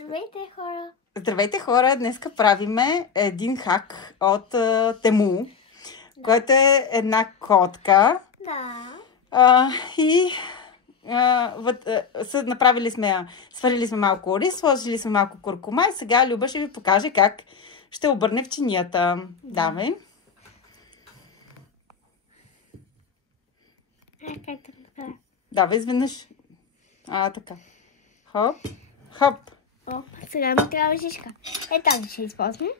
Здравейте, хора! Здравейте, хора! Днеска правиме един хак от Тему, който е една котка. Да. Направили сме я, сварили сме малко ориз, сложили сме малко куркума и сега Люба ще ви покаже как ще обърне в чинията. Давай. Давай изведнъж. Така. Хоп. Хоп. О, сега ми трябва жишка. Тази ще използваме.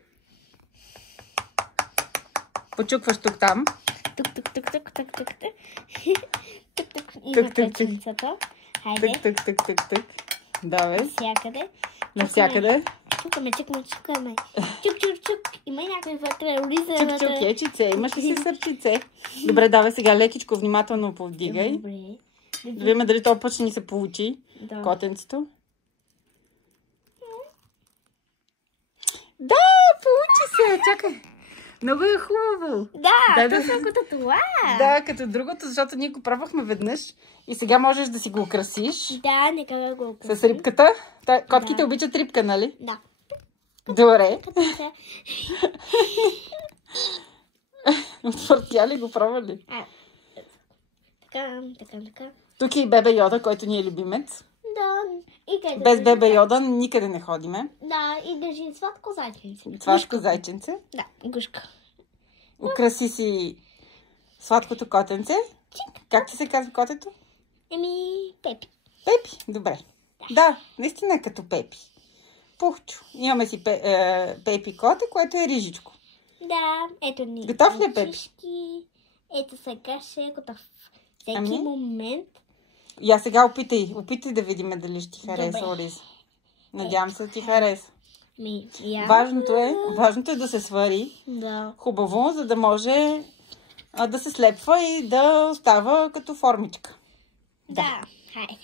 Почукваш тук-там. Тук. И на кръченцата. Хайде. Тук. Давай. Навсякъде. Чукаме. Чук. Има и някой вътре. Чук, ечице. Имаш ли си сърчице? Добре, давай сега лекичко, внимателно повдигай. Добре. Да видим дали този път ще ни се получи. Да. Котенцето. Да, получи се. Чакай. Много е хубаво. Да, точно като това. Да, като другото, защото ние го пробвахме веднъж и сега можеш да си го украсиш. Да, нека да го украсим. С рибката. Котките обичат рибка, нали? Да. Добре. Отвъртя ли го, пробва ли? Така. Тук е и бебе Йода, който ни е любимец. Да. Без бебе Йода никъде не ходиме. Да, и държи сладко зайченце. Сладко зайченце. Да, гушка. Украси си сладкото котенце. Как ти се казва котето? Пепи. Пепи, добре. Да, наистина е като Пепи. Пухчо. Имаме си Пепи коте, което е рижичко. Да, ето ни. Готов ли е Пепи? Ето сега ще е готов. Всеки момент. Я сега опитай да видим дали ще ти хареса ориз. Надявам се да ти хареса. Важното е да се свари хубаво, за да може да се слепва и да остава като формичка. Да, хайде.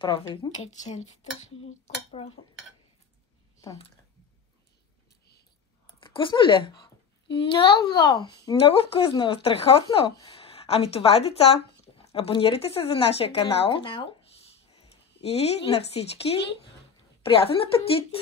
Пробвай. Каченцата ще му го пробвам. Вкусно ли е? Много! Много вкусно, страхотно. Ами това е, деца. Абонирайте се за нашия канал. И на всички приятен апетит!